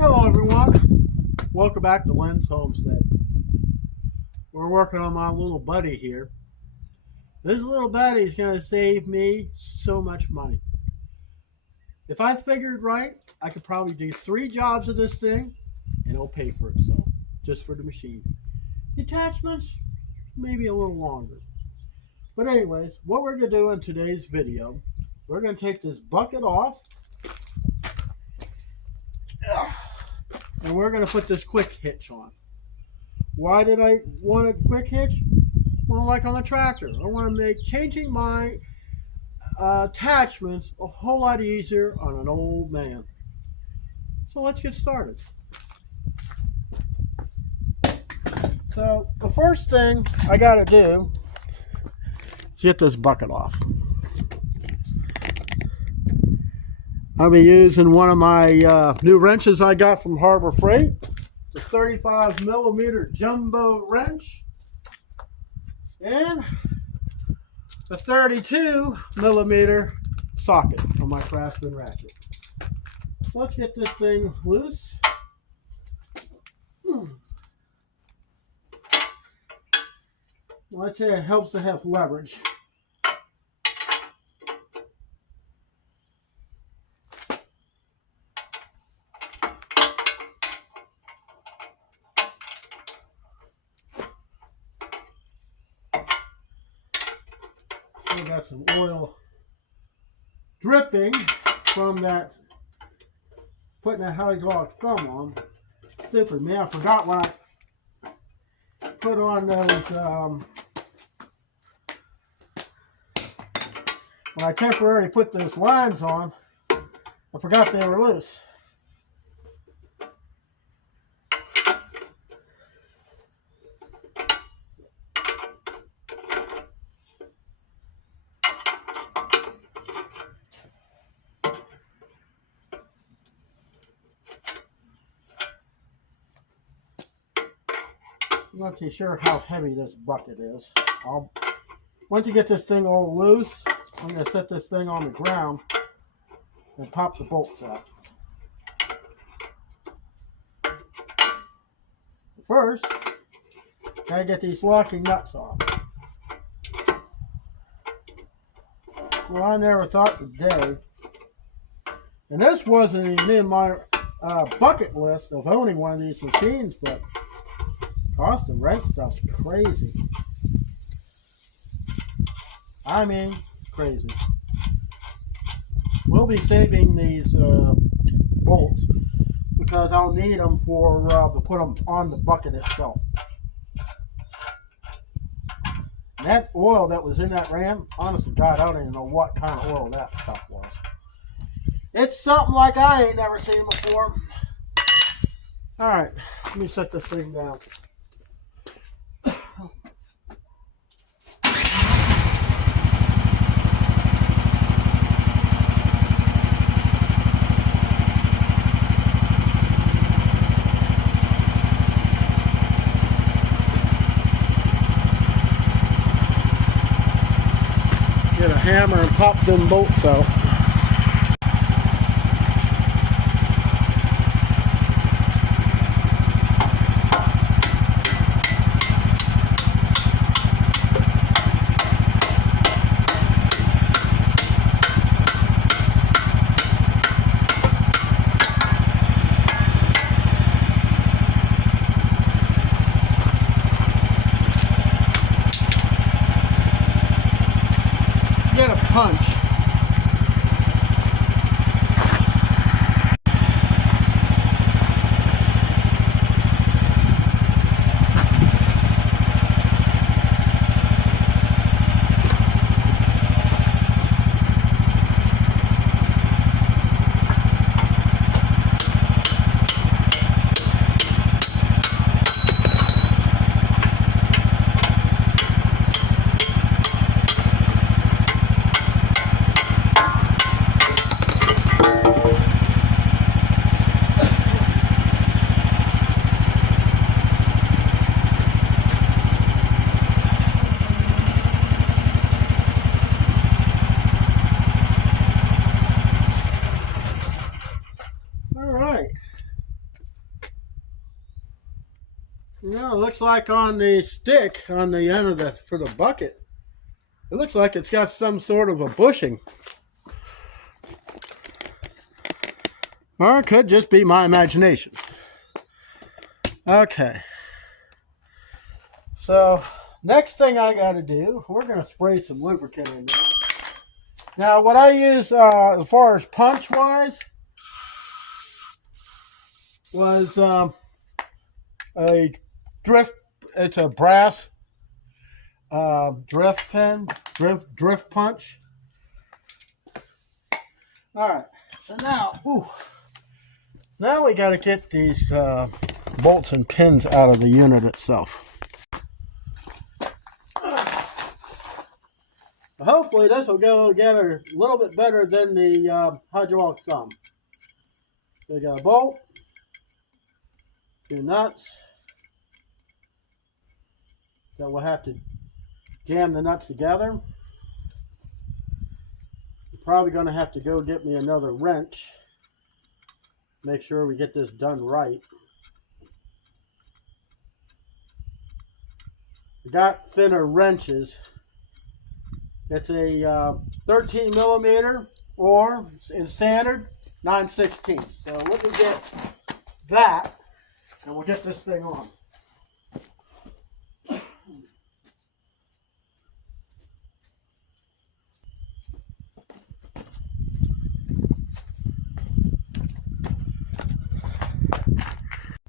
Hello everyone, welcome back to Len's Homestead. We're working on my little buddy here. This little buddy is going to save me so much money. If I figured right, I could probably do 3 jobs of this thing and it'll pay for itself, just for the machine. The attachments, maybe a little longer. But anyways, what we're going to do in today's video, we're going to take this bucket off. And we're going to put this quick hitch on. Why did I want a quick hitch? Well, like on a tractor, I want to make changing my attachments a whole lot easier on an old man. So let's get started. So the first thing I got to do is get this bucket off. I'll be using one of my new wrenches I got from Harbor Freight. It's a 35 millimeter jumbo wrench. And a 32 millimeter socket on my Craftsman ratchet. So let's get this thing loose. Well, I tell you, it helps to have leverage. Still got some oil dripping from that, putting that hydraulic thumb on. Stupid me, I forgot when I put on those, when I temporarily put those lines on, I forgot they were loose. I'm not too sure how heavy this bucket is. Once you get this thing all loose, I'm going to set this thing on the ground and pop the bolts out. First, gotta get these locking nuts off. Well, I never thought today, and this wasn't even in my bucket list of owning one of these machines, but cost of rent stuff's crazy. I mean, crazy. We'll be saving these bolts because I'll need them for to put them on the bucket itself. And that oil that was in that ram, honest to God, I don't even know what kind of oil that stuff was. It's something like I ain't never seen before. Alright, let me set this thing down. Get a hammer and pop them bolts out. Get a punch. You know, it looks like on the stick on the end of for the bucket, it looks like it's got some sort of a bushing. Or it could just be my imagination. Okay. So, next thing I got to do, we're going to spray some lubricant in there. Now, what I use as far as punch-wise was a drift. It's a brass drift pen, drift punch. All right. So now we got to get these bolts and pins out of the unit itself. Hopefully this will go together a little bit better than the hydraulic thumb. We got a bolt, 2 nuts. So we'll have to jam the nuts together. I'm probably going to have to go get me another wrench. Make sure we get this done right. I got thinner wrenches. It's a 13 millimeter or in standard 9/16. So let me get that and we'll get this thing on.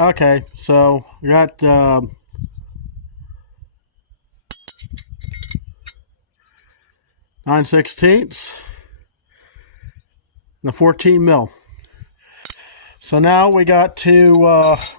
Okay, so we got 9/16 and a 14 mil. So now we got to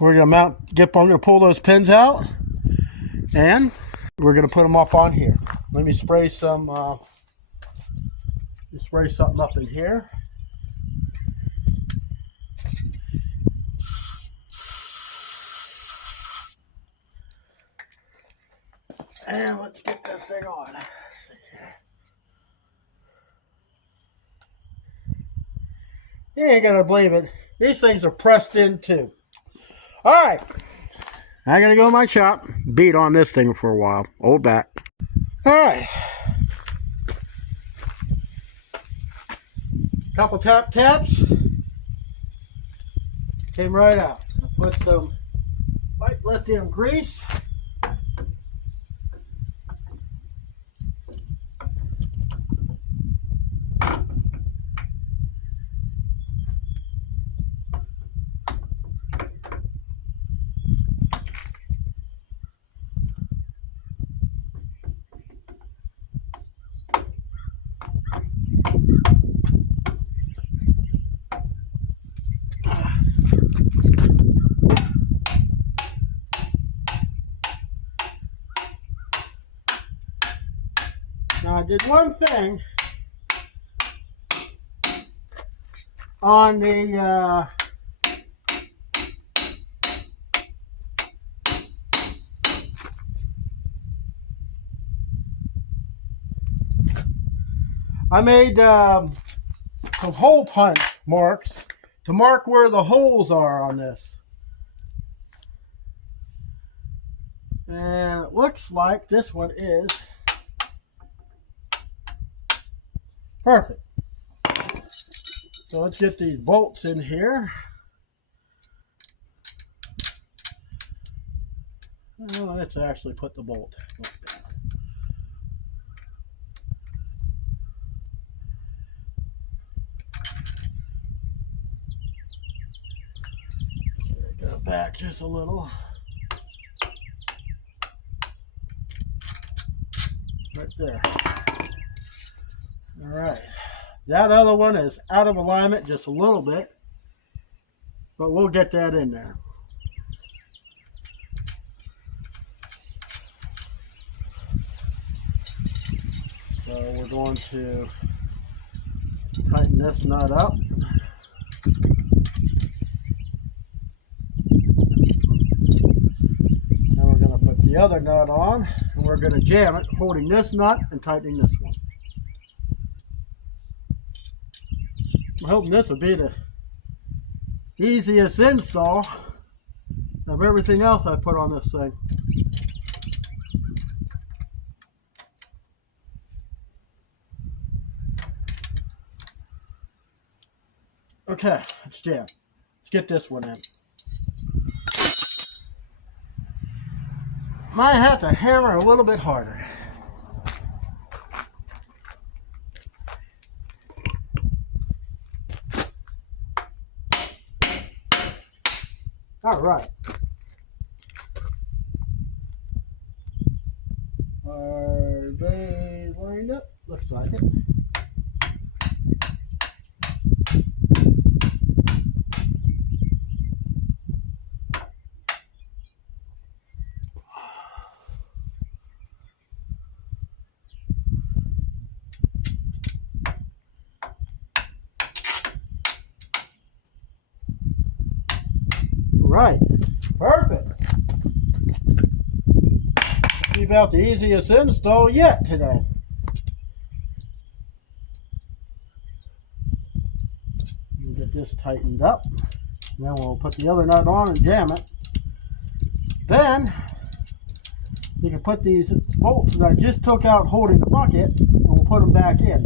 we're gonna I'm gonna pull those pins out and we're gonna put them up on here. Let me spray something up in here. And let's get this thing on. Let's see here. You ain't gonna believe it. These things are pressed in too. Alright. I gotta go to my shop, beat on this thing for a while. Old bat. Alright. Couple taps. Came right out. I put some white lithium grease. Now I did one thing on the I made some hole punch marks to mark where the holes are on this. And it looks like this one is perfect. So let's get these bolts in here. Oh, let's actually put the bolt down. So go back just a little. Right there. All right. That other one is out of alignment just a little bit, but we'll get that in there. So we're going to tighten this nut up. Now we're going to put the other nut on, and we're going to jam it, holding this nut and tightening this one. I'm hoping this will be the easiest install of of everything else I put on this thing. Okay, let's jam. Let's get this one in. Might have to hammer a little bit harder. All right. Are they lined up? Looks like it. Right. Perfect. Be about the easiest install yet today. We'll get this tightened up. Then we'll put the other nut on and jam it. Then you can put these bolts that I just took out holding the bucket, and we'll put them back in.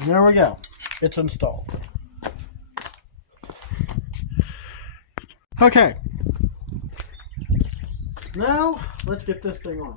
And there we go. It's installed. Okay. Now, let's get this thing on.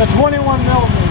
The 21 millimeter.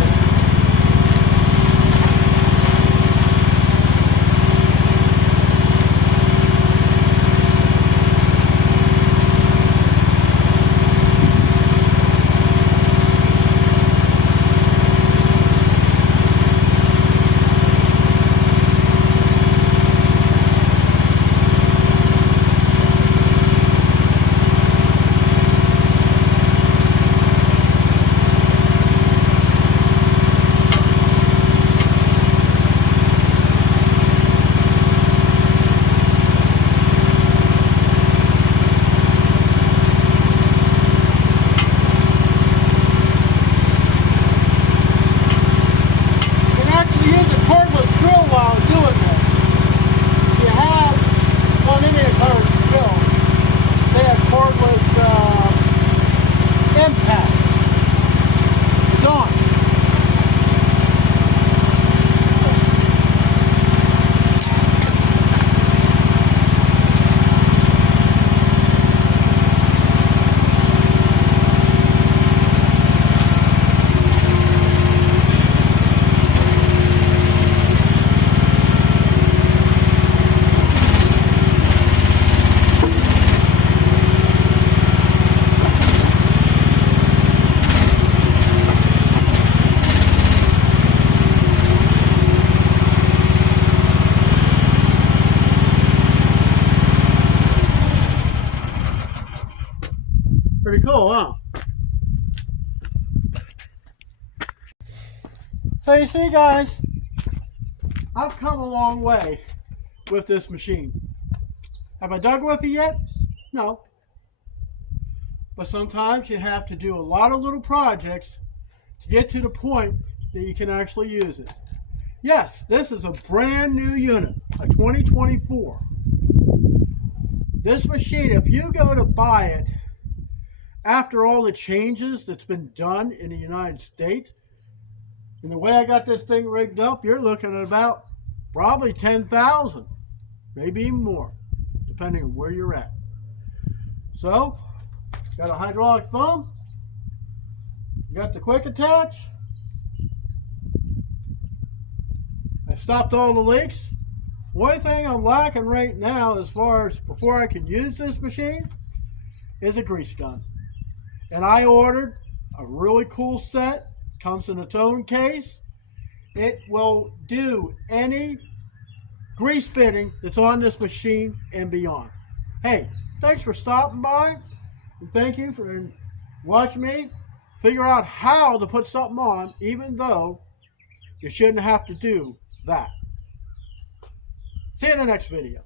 So you see, guys, I've come a long way with this machine. Have I dug with it yet? No. But sometimes you have to do a lot of little projects to get to the point that you can actually use it. Yes, this is a brand new unit, a 2024. This machine, if you go to buy it after all the changes that's been done in the United States, and the way I got this thing rigged up, you're looking at about probably 10,000, maybe even more, depending on where you're at. So, got a hydraulic thumb, you got the quick attach. I stopped all the leaks. One thing I'm lacking right now, as far as before I can use this machine, is a grease gun. And I ordered a really cool set. Comes in its own case. It will do any grease fitting that's on this machine and beyond. Hey, thanks for stopping by, and thank you for watching me figure out how to put something on, even though you shouldn't have to do that. See you in the next video.